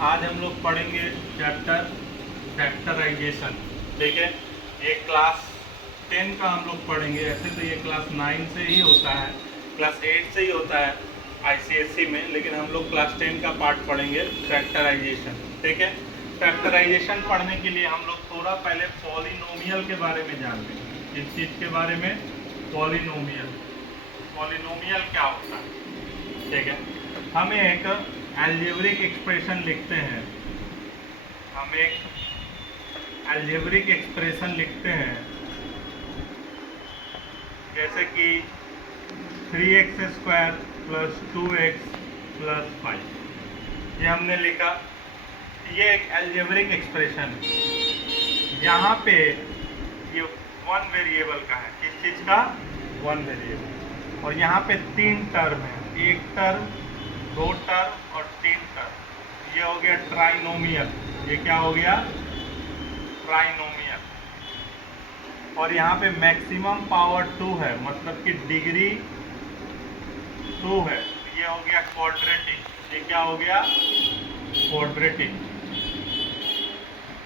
आज हम लोग पढ़ेंगे चैप्टर फैक्टराइजेशन। ठीक है, ये क्लास 10 का हम लोग पढ़ेंगे। ऐसे तो ये क्लास 9 से ही होता है, क्लास 8 से ही होता है आईसीएसई में, लेकिन हम लोग क्लास 10 का पार्ट पढ़ेंगे फैक्टराइजेशन। ठीक है, फैक्टराइजेशन पढ़ने के लिए हम लोग थोड़ा पहले पॉलिनोमियल के बारे में जान लेंगे। इस चीज़ के बारे में, पॉलिनोमियल पॉलिनोमियल क्या होता है। ठीक है, हम एक अलजेब्रिक एक्सप्रेशन लिखते हैं, जैसे कि 3x² + 2x + 5। ये हमने लिखा, ये एक अलजेब्रिक एक्सप्रेशन है। यहाँ पे ये 1 वेरिएबल का है। किस चीज़ का? 1 वेरिएबल। और यहाँ पे 3 टर्म है, 1 टर्म, 2 टर्म और 3 टर्म। ये हो गया ट्राइनोमियल। ये क्या हो गया? ट्राइनोमियल। और यहाँ पे मैक्सिमम पावर 2 है, मतलब कि डिग्री 2 है। ये हो गया क्वाड्रेटिक। ये क्या हो गया? क्वाड्रेटिक।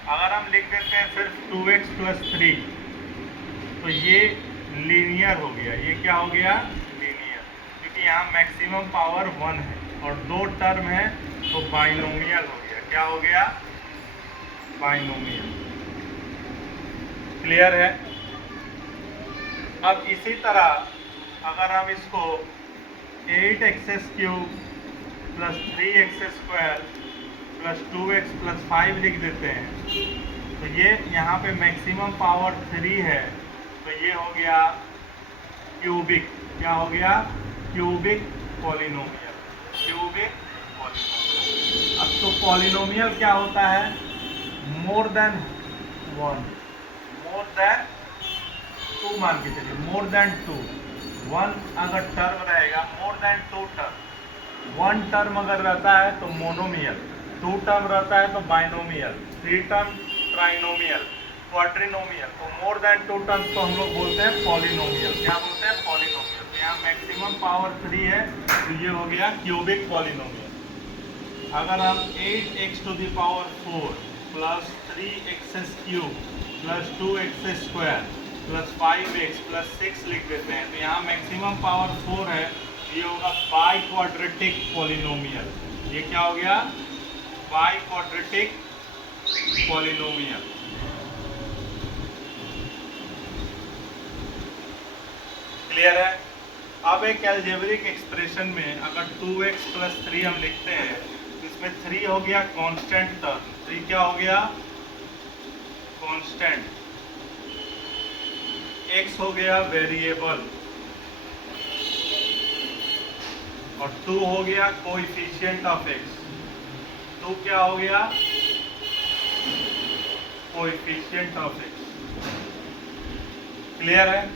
अगर हम लिख देते हैं सिर्फ 2x + 3, तो ये लीनियर हो गया। ये क्या हो गया? लीनियर, क्योंकि यहाँ मैक्सिमम पावर 1 है और 2 टर्म है, तो बाइनोमियल हो गया। क्या हो गया? बाइनोमियल। क्लियर है? अब इसी तरह अगर हम इसको 8x³ + 3x² + 2x + 5 लिख देते हैं, तो ये यहाँ पे मैक्सिमम पावर 3 है, तो ये हो गया क्यूबिक। क्या हो गया? Cubic polynomial. Cubic polynomial. अब तो पॉलिनोमियल क्या होता है? मोर देन 1, मोर देन 2 मान के चलिए, मोर देन 2। 1 अगर टर्म रहेगा, मोर देन 2 टर्म। 1 टर्म अगर रहता है तो मोनोमियल, 2 टर्म रहता है तो बाइनोमियल, 3 टर्म ट्राइनोमियल, क्वाड्रिनोमियल। तो मोर देन 2 टर्म्स को हम लोग बोलते हैं पॉलिनोमियल। क्या बोलते हैं? पॉलिनोमियल। तो यहाँ मैक्सिमम पावर 3 है, तो ये हो गया क्यूबिक पॉलिनोमियल। अगर हम 8x⁴ + 3x³ + 2x² + 5x + 6 लिख देते हैं, तो यहाँ मैक्सिमम पावर 4 है, ये होगा बाई क्वाड्रेटिक पॉलिनोमियल। ये क्या हो गया? By quadratic polynomial. क्लियर है? अब एक अलजेब्रिक एक्सप्रेशन में अगर 2x + 3 हम लिखते हैं, तो इसमें 3 हो गया कांस्टेंट टर्म। 3 क्या हो गया? कांस्टेंट। x हो गया वेरिएबल और 2 हो गया कोएफिशिएंट ऑफ x। 2 क्या हो गया? Coefficient of x। क्लियर है?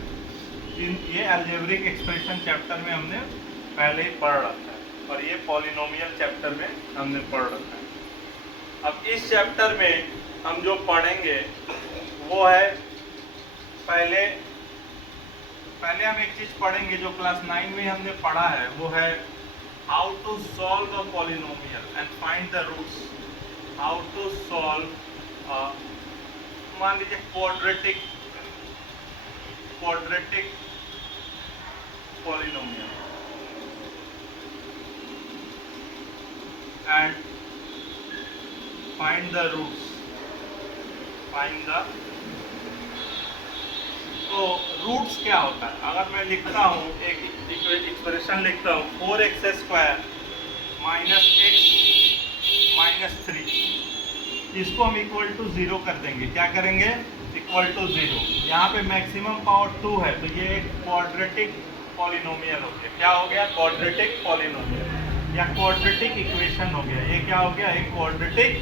ये अलजेब्रिक एक्सप्रेशन चैप्टर में हमने पहले ही पढ़ रखा है, और ये पॉलिनोमियल चैप्टर में हमने पढ़ रखा है। अब इस चैप्टर में हम जो पढ़ेंगे वो है, पहले हम एक चीज पढ़ेंगे जो क्लास 9 में हमने पढ़ा है, वो है how to solve a polynomial and find the roots. How to solve, मान लीजिए quadratic polynomial and find the roots. तो रूट्स क्या होता है? अगर मैं लिखता हूँ, एक एक्सप्रेशन लिखता हूँ, 4x² - x - 3, इसको हम =0 कर देंगे। क्या करेंगे? =0। यहाँ पे मैक्सिमम पावर 2 है, तो ये एक क्वाड्रेटिक पॉलिनोमियल हो गया। क्या हो गया? क्वाड्रेटिक पॉलिनोमियल या क्वाड्रेटिक इक्वेशन हो गया। ये क्या हो गया? एक क्वाड्रेटिक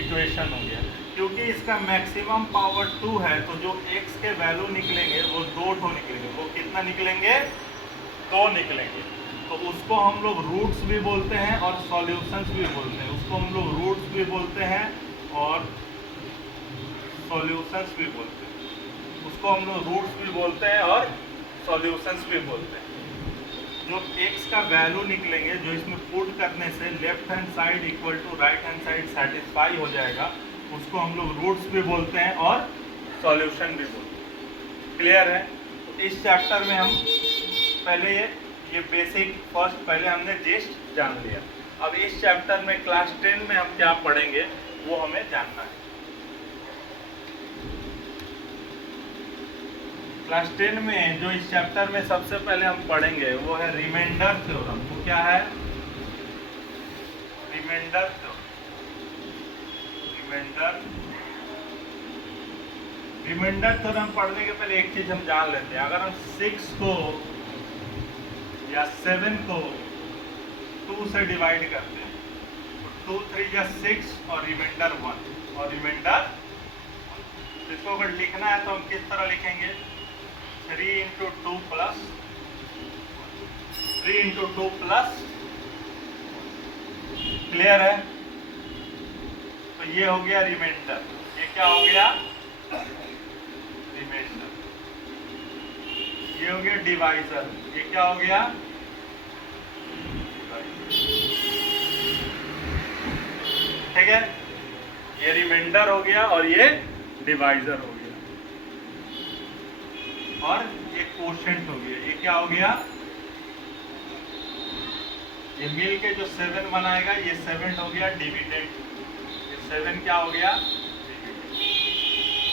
इक्वेशन हो गया। क्योंकि इसका मैक्सिमम पावर 2 है, तो जो x के वैल्यू निकलेंगे वो 2 निकलेंगे। वो कितना निकलेंगे? 2 निकलेंगे। तो उसको हम लोग रूट्स भी बोलते हैं और सॉल्यूशंस भी बोलते हैं। उसको हम लोग रूट्स भी बोलते हैं और सॉल्यूशंस भी बोलते हैं। उसको हम लोग रूट्स भी बोलते हैं और सॉल्यूशंस भी बोलते हैं। जो x का वैल्यू निकलेंगे, जो इसमें पुट करने से left hand side equal to right hand side satisfy हो जाएगा, उसको हम लोग रूट्स भी बोलते हैं और सॉल्यूशन भी बोलते हैं। क्लियर है? तो इस चैप्टर में हम पहले ये बेसिक फर्स्ट पहले हमने जिस्ट जान लिया। अब इस चैप्टर में क्लास 10 में हम क्या पढ़ेंगे वो हमें जानना है। क्लास 10 में जो इस चैप्टर में सबसे पहले हम पढ़ेंगे वो है रिमाइंडर थ्योरम। वो क्या है? Remainder theorem. रिमाइंडर थ्योरम पढ़ने के पहले एक चीज हम जान लेते हैं। अगर हम 6 को या 7 को 2 से डिवाइड करते हैं तो 2 3 या 6 और रिमाइंडर 1 और रिमाइंडर, इसको अगर लिखना है तो हम किस तरह लिखेंगे? 3 into 2 plus 3 into 2 plus. Clear है? तो ये हो गया रिमाइंडर। ये क्या हो गया? रिमाइंडर। ये हो गया डिवाइजर। ये क्या हो गया? ठीक है, ये रिमाइंडर हो गया और ये डिवाइजर हो गया और ये कोशेंट हो गया। ये क्या हो गया? ये मिल के जो 7 बनाएगा, ये 7 हो गया डिविडेंड। ये 7 क्या हो गया? डिविडेंड।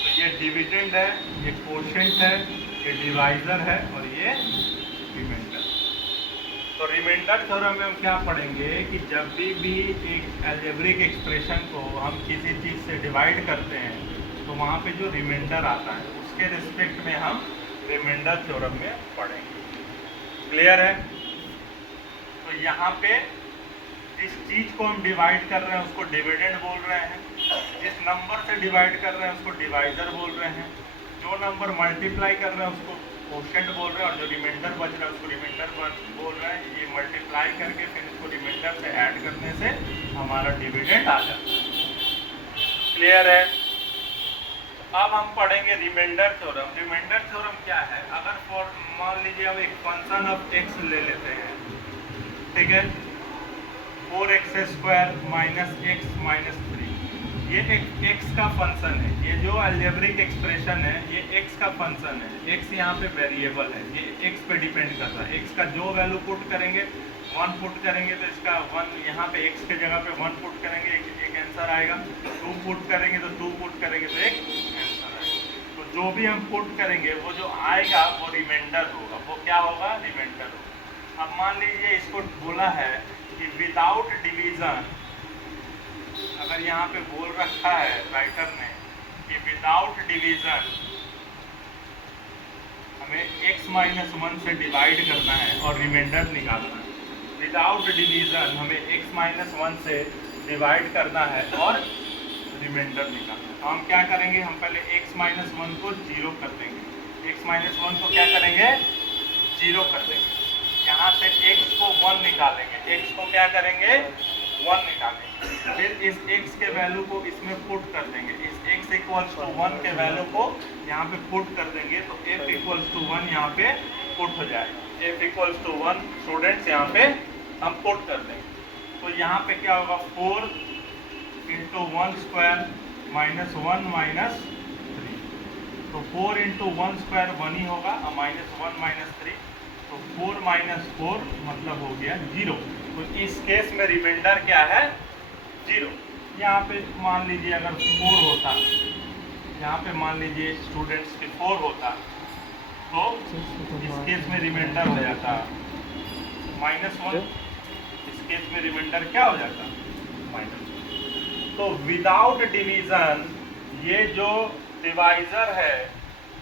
तो ये डिविडेंड है, ये कोशेंट है, ये डिवाइजर है और ये रिमाइंडर। तो रिमाइंडर थ्योरम में हम क्या पढ़ेंगे कि जब भी एक अलजेब्रिक एक्सप्रेशन को हम किसी चीज़ से डिवाइड करते हैं तो वहाँ पे जो रिमाइंडर आता है उसके रिस्पेक्ट में हम रिमाइंडर थ्योरम में पढ़ेंगे। क्लियर है? तो यहाँ पे जिस चीज़ को हम डिवाइड कर रहे हैं उसको डिविडेंड बोल रहे हैं, जिस नंबर से डिवाइड कर रहे हैं उसको डिवाइजर बोल रहे हैं, जो नंबर मल्टीप्लाई कर रहे हैं उसको कोशेंट बोल रहे हैं और जो रिमाइंडर बच रहा है उसको रिमाइंडर बोल रहे हैं। ये मल्टीप्लाई करके फिर इसको रिमाइंडर से ऐड करने से हमारा डिविडेंड आ जाता है। क्लियर है? अब हम पढ़ेंगे रिमाइंडर थ्योरम। रिमाइंडर थ्योरम क्या है? अगर मान लीजिए अब एक फंक्शन ऑफ x ले लेते हैं, ठीक है, 4x² माइनस x माइनस 3। ये एक x का फंक्शन है। ये जो अलजेब्रिक एक्सप्रेशन है ये x का फंक्शन है। x यहाँ पे वेरिएबल है, ये x पे डिपेंड करता है। x का जो वैल्यू पुट करेंगे 1 पुट करेंगे तो इसका 1 यहाँ पे x के जगह पे 1 पुट करेंगे एक आंसर आएगा। 2 पुट करेंगे तो 2 पुट करेंगे तो एक आंसर आएगा। तो जो भी हम पुट करेंगे वो जो आएगा वो रिमाइंडर होगा। वो क्या होगा? रिमाइंडर होगा। अब मान लीजिए इसको बोला है कि विदाउट डिवीजन, अगर यहाँ पे बोल रखा है राइटर ने कि विदाउट डिवीजन हमें x माइनस 1 से डिवाइड करना है और रिमाइंडर निकालना है। विदाउट डिवीजन हमें x माइनस 1 से डिवाइड करना है और रिमाइंडर निकालना है। तो हम क्या करेंगे? हम पहले x माइनस 1 को 0 कर देंगे। x माइनस 1 को क्या करेंगे? 0 कर देंगे। यहाँ से x को 1 निकालेंगे। x को क्या करेंगे? 1 निकालेंगे। फिर इस x के वैल्यू को इसमें पुट कर देंगे। इस x इक्वल्स टू 1 के वैल्यू को यहाँ पे पुट कर देंगे तो f इक्वल्स टू 1 यहाँ पे पुट हो जाएगा। f इक्वल्स टू 1 स्टूडेंट्स यहाँ पे हम पुट कर देंगे। तो यहाँ पे क्या होगा? 4 इंटू 1 स्क्वायर माइनस 1 माइनस 3। तो 4 इंटू 1 स्क्वायर 1 ही होगा और माइनस 1 माइनस 3, तो 4 माइनस 4 मतलब हो गया 0। तो इस केस में रिमाइंडर क्या है? 0। यहाँ पे मान लीजिए अगर 4 होता, यहाँ पे मान लीजिए स्टूडेंट्स के 4 होता तो इस केस में रिमाइंडर हो जाता -1। इस केस में रिमाइंडर क्या हो जाता? -1। तो विदाउट डिवीजन ये जो डिवाइजर है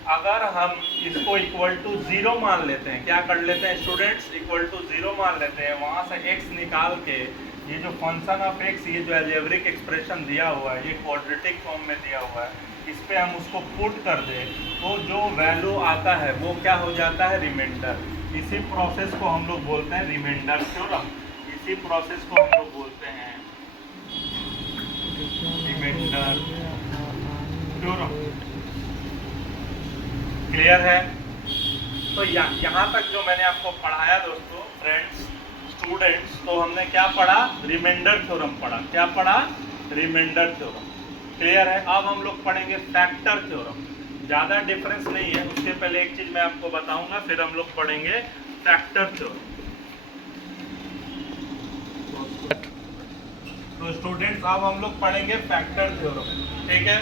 अगर हम इसको इक्वल टू 0 मान लेते हैं, क्या कर लेते हैं स्टूडेंट्स? इक्वल टू 0 मान लेते हैं। वहाँ से x निकाल के ये जो फंक्शन ऑफ x, ये जो अलजेब्रिक एक्सप्रेशन दिया हुआ है, ये क्वाड्रेटिक फॉर्म में दिया हुआ है, इस पे हम उसको पुट कर दें तो जो वैल्यू आता है वो क्या हो जाता है? रिमाइंडर। इसी प्रोसेस को हम लोग बोलते हैं रिमाइंडर थ्योरम। इसी प्रोसेस को हम लोग बोलते हैं रिमाइंडर थ्योरम। क्लियर है? तो यहाँ तक जो मैंने आपको पढ़ाया दोस्तों फ्रेंड्स, स्टूडेंट्स, तो हमने क्या पढ़ा? रिमाइंडर थ्योरम पढ़ा। क्या पढ़ा? Remainder theorem. क्लियर है? अब हम लोग पढ़ेंगे फैक्टर थ्योरम। ज़्यादा डिफरेंस नहीं है। उसके पहले एक चीज़ मैं आपको बताऊंगा, फिर हम लोग पढ़ेंगे फैक्टर थ्योरम। तो स्टूडेंट्स, अब हम लोग पढ़ेंगे फैक्टर थ्योरम। ठीक है?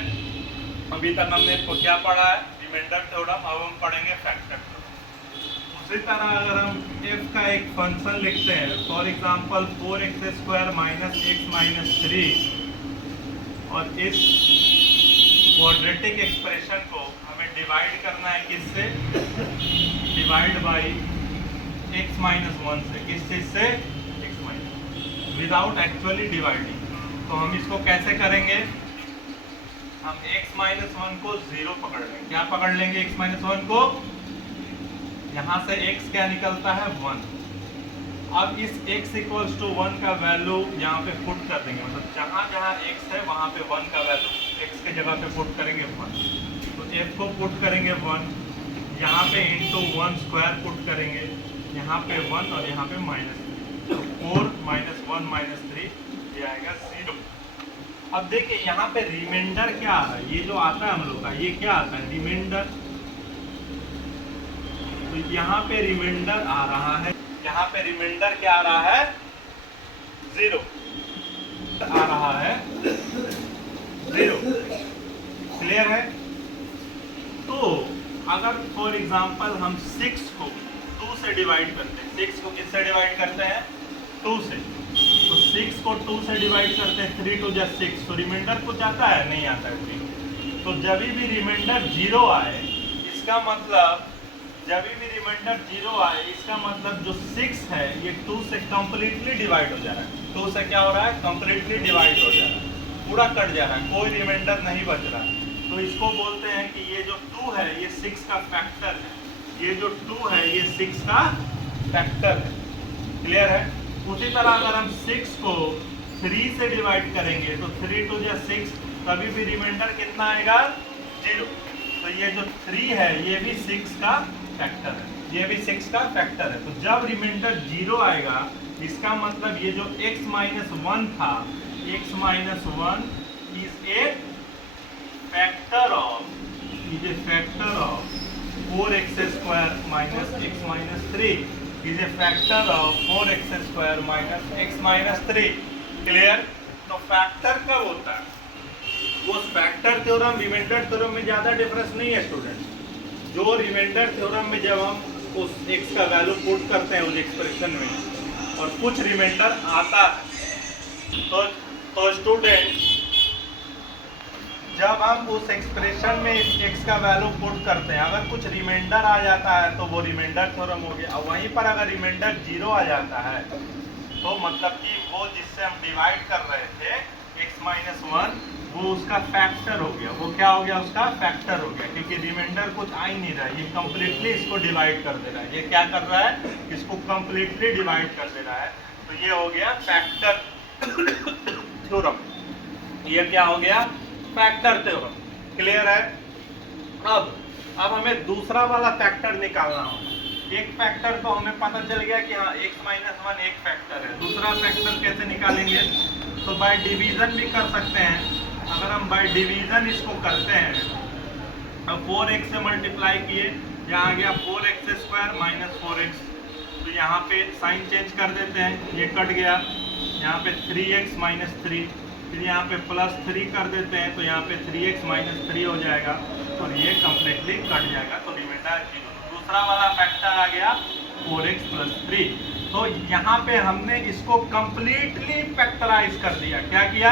अभी तक हमने क्या पढ़ा है? Remainder theorem. अब हम पढ़ेंगे फैक्टर थ्योरम। उसी तरह अगर हम f का एक फंक्शन लिखते हैं, for example 4x² minus x minus 3, और इस क्वाड्रेटिक एक्सप्रेशन को हमें डिवाइड करना है किससे? डिवाइड बाई x माइनस 1 से। किस चीज से? x minus, without actually dividing. तो हम इसको कैसे करेंगे? हम x माइनस 1 को 0 पकड़ लेंगे। क्या पकड़ लेंगे? x माइनस 1 को। यहाँ से x क्या निकलता है? 1। अब इस x इक्वल्स टू 1 का वैल्यू यहाँ पे पुट कर देंगे, मतलब जहाँ जहाँ x है वहाँ पे 1 का वैल्यू x के जगह पे पुट करेंगे 1। तो f को पुट करेंगे 1, यहाँ पे इंटू 1 स्क्वायर पुट करेंगे, यहाँ पे 1 और यहाँ पे माइनस 3। तो 4 माइनस 1 माइनस 3 ये आएगा 0। अब देखिए यहाँ पे रिमाइंडर क्या आ रहा है? ये जो आता है हम लोग का, ये क्या आता है? रिमाइंडर। तो यहाँ पे रिमाइंडर आ रहा है, यहाँ पे रिमाइंडर क्या आ रहा है? 0 आ रहा है, 0। क्लियर है? तो अगर फॉर एग्जांपल हम 6 को 2 से डिवाइड करते हैं, 6 को किससे डिवाइड करते हैं? 2 से। तो 6 को 2 से डिवाइड करते हैं, 3 2 जा 6, तो रिमाइंडर कुछ आता है? नहीं आता है 3। तो जब भी रिमाइंडर 0 आए, इसका मतलब जब भी रिमाइंडर 0 आए, इसका मतलब जो 6 है ये 2 से कंप्लीटली डिवाइड हो जा रहा है। 2 से क्या हो रहा है? कंप्लीटली डिवाइड हो जा रहा है, पूरा कट जा रहा है, कोई रिमाइंडर नहीं बच रहा है। तो इसको बोलते हैं कि ये जो 2 है ये 6 का फैक्टर है। ये जो 2 है ये 6 का फैक्टर है। क्लियर है? उसी तरह अगर हम 6 को 3 से डिवाइड करेंगे तो 3 2 जा 6, कभी भी रिमाइंडर कितना आएगा? 0। तो ये जो 3 है ये भी 6 का फैक्टर है, ये भी 6 का फैक्टर है। तो जब रिमाइंडर 0 आएगा, इसका मतलब ये जो x माइनस 1 था, x minus 1 is a factor of 4x² minus x minus 3 is a factor of 4x² minus x minus 3। Clear? तो फैक्टर कब होता है? उस फैक्टर थ्योरम रिमाइंडर थ्योरम में ज्यादा डिफरेंस नहीं है स्टूडेंट। जो रिमाइंडर थ्योरम में जब हम उस x का वैल्यू पुट करते हैं उस एक्सप्रेशन में और कुछ रिमाइंडर आता है, तो स्टूडेंट जब हम उस एक्सप्रेशन में इस x का वैल्यू पुट करते हैं, अगर कुछ रिमाइंडर आ जाता है तो वो रिमाइंडर थ्योरम हो गया। और वहीं पर अगर रिमाइंडर 0 आ जाता है तो मतलब कि वो जिससे हम डिवाइड कर रहे थे x माइनस 1, वो उसका फैक्टर हो गया। वो क्या हो गया? उसका फैक्टर हो गया, क्योंकि रिमाइंडर कुछ आ ही नहीं रहा है, ये कंप्लीटली इसको डिवाइड कर दे रहा है। ये क्या कर रहा है? इसको कंप्लीटली डिवाइड कर दे रहा है। तो ये हो गया फैक्टर थ्योरम। ये क्या हो गया? Factor theorem. क्लियर है? अब हमें दूसरा वाला फैक्टर निकालना होगा। एक फैक्टर तो हमें पता चल गया कि हाँ x माइनस 1 एक फैक्टर है। दूसरा फैक्टर कैसे निकालेंगे? तो बाय डिवीजन भी कर सकते हैं। अगर हम बाय डिवीजन इसको करते हैं, अब 4x से मल्टीप्लाई किए, यहाँ आ गया 4x² माइनस 4x, तो यहाँ पे साइन चेंज कर देते हैं, ये कट गया। यहाँ पे 3x माइनस 3, फिर यहाँ पे प्लस 3 कर देते हैं, तो यहाँ पे 3x माइनस 3 हो जाएगा और ये कंप्लीटली कट जाएगा। तो रिमाइंडर 0। दूसरा वाला फैक्टर आ गया 4x प्लस 3। तो यहाँ पे हमने इसको कंप्लीटली फैक्टराइज कर दिया। क्या किया?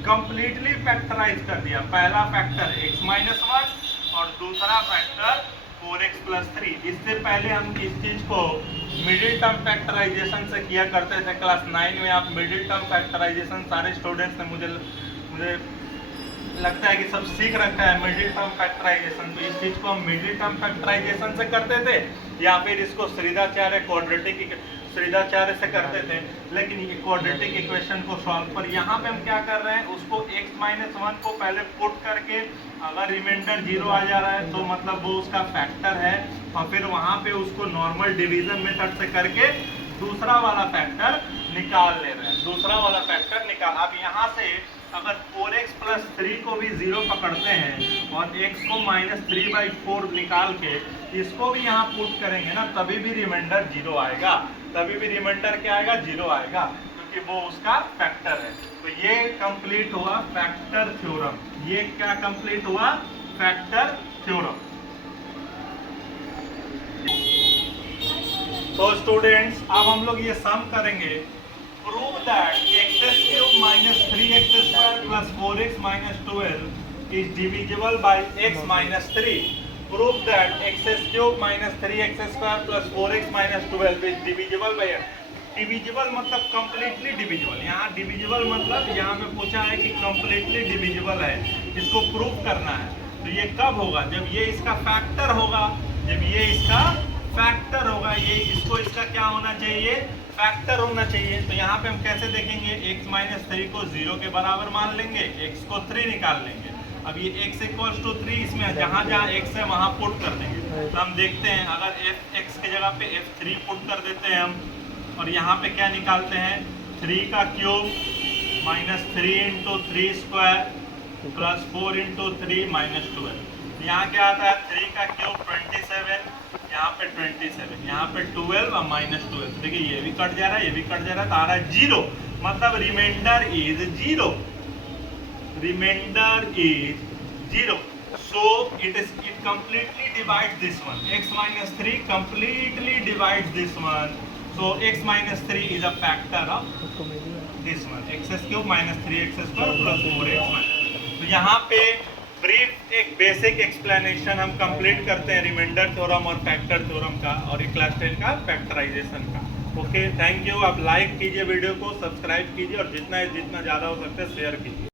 कंप्लीटली फैक्टराइज कर दिया। पहला फैक्टर x माइनस 1 और दूसरा फैक्टर 4x प्लस 3। इससे पहले हम इस चीज को मिडिल टर्म फैक्टराइजेशन से किया करते थे। क्लास 9 में आप मिडिल टर्म फैक्टराइजेशन सारे स्टूडेंट्स ने मुझे लगता है कि सब सीख रखा है मिडिल टर्म फैक्टराइजेशन। तो इस चीज को हम मिडिल टर्म फैक्टराइजेशन से करते थे या फिर इसको श्रीधाचार्य क्वाड्रेटिक श्रीधाचार्य से करते थे। लेकिन ये क्वाड्रेटिक इक्वेशन को सॉल्व पर यहाँ पे हम क्या कर रहे हैं, उसको x माइनस 1 को पहले पुट करके अगर रिमाइंडर 0 आ जा रहा है तो मतलब वो उसका फैक्टर है, और फिर वहाँ पे उसको नॉर्मल डिवीजन मेथड से करके दूसरा वाला फैक्टर निकाल ले रहे हैं, दूसरा वाला फैक्टर निकाल। अब यहाँ से अगर 4x प्लस 3 को भी 0 पकड़ते हैं और x को -3/4 निकाल के इसको भी यहाँ पुट करेंगे ना, तभी भी रिमाइंडर 0 आएगा, तभी भी रिमाइंडर क्या आएगा, 0 आएगा, क्योंकि वो उसका फैक्टर है। तो ये कंप्लीट हुआ फैक्टर थ्योरम। ये क्या कंप्लीट हुआ, फैक्टर थ्योरम। तो स्टूडेंट्स अब हम लोग ये सम करेंगे, prove that x³ minus 3x² plus 4x minus 12 is divisible by x minus 3। Prove that x³ minus 3x² plus 4x minus 12 is divisible by. Divisible मतलब कंप्लीटली डिविजिबल। यहाँ divisible मतलब यहाँ में पूछा है कि कंप्लीटली डिविजिबल है, इसको प्रूव करना है। तो ये कब होगा, जब ये इसका फैक्टर होगा, जब ये इसका फैक्टर होगा, ये इसको इसका क्या होना चाहिए, फैक्टर होना चाहिए। तो यहाँ पे हम कैसे देखेंगे, x माइनस 3 को 0 के बराबर मान लेंगे, x को 3 निकाल लेंगे। अब ये x इक्वल्स टू 3, इसमें जहाँ जहाँ x है वहाँ पुट कर देंगे। तो हम देखते हैं अगर f(x) के जगह पे f3 पुट कर देते हैं हम, और यहाँ पे क्या निकालते हैं, 3 का cube minus 3 into 3 square plus 4 into 3 minus 12। यहाँ क्या आता है, 3 का क्यूब 27, यहाँ पे 27, यहाँ पे 12 और माइनस 12। देखिए ये भी कट जा रहा है, ये भी कट जा रहा है, तो आ रहा है 0, मतलब remainder is 0, remainder is 0। So it completely divides this one, x minus 3 completely divides this one. So x minus 3 is a factor of this one, x³ minus 3x² plus 4x minus। तो यहाँ पे brief एक basic explanation हम complete करते हैं remainder theorem और factor theorem का और एक क्लास 10 का फैक्टराइजेशन का। Okay, thank you. आप लाइक कीजिए वीडियो को, सब्सक्राइब कीजिए और जितना ज़्यादा हो सकता है शेयर कीजिए।